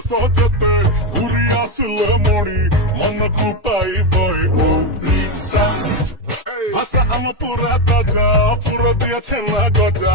সহজতে ঘুরি আসলে মরি মনকু পাইবই অভিশাপ ভাষা আম পুরা তাজা পুরো দিয়েছে না গজা